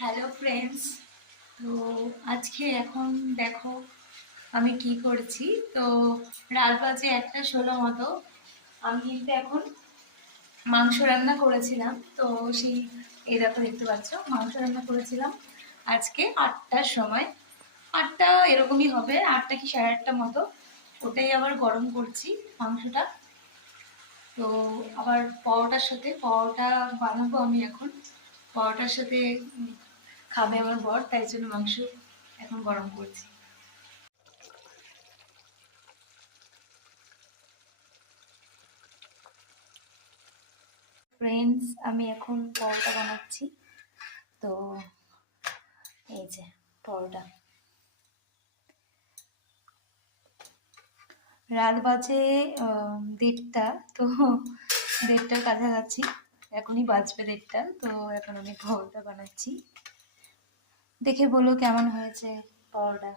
Hello friends. তো আজকে এখন দেখো আমি কি করছি। তো রাত বাজে 1:16 মতো। আমি কিন্তু এখন মাংস রান্না করেছিলাম। তো সেই এই দেখো দেখতে পাচ্ছ মাংস রান্না করেছিলাম আজকে 8টার সময়। 8টা এরকমই হবে, 8টা কি 8:30 মতো। ওটাই আবার গরম করছি মাংসটা। তো আবার পরোটা বানাবো আমি এখন। পরোটার সাথে খাবে আমার বর, তাই জন্য মাংস এখন গরম করছি। ফ্রেন্ডস, আমি এখন পরোটা বানাচ্ছি। তো এই যে পরোটা। রাত বাজে 1:30। তো 1:30টার কাছাকাছি, এখনই বাজবে 1:30। তো এখন আমি পরোটা বানাচ্ছি। দেখে বলো কেমন হয়েছে পরোটা।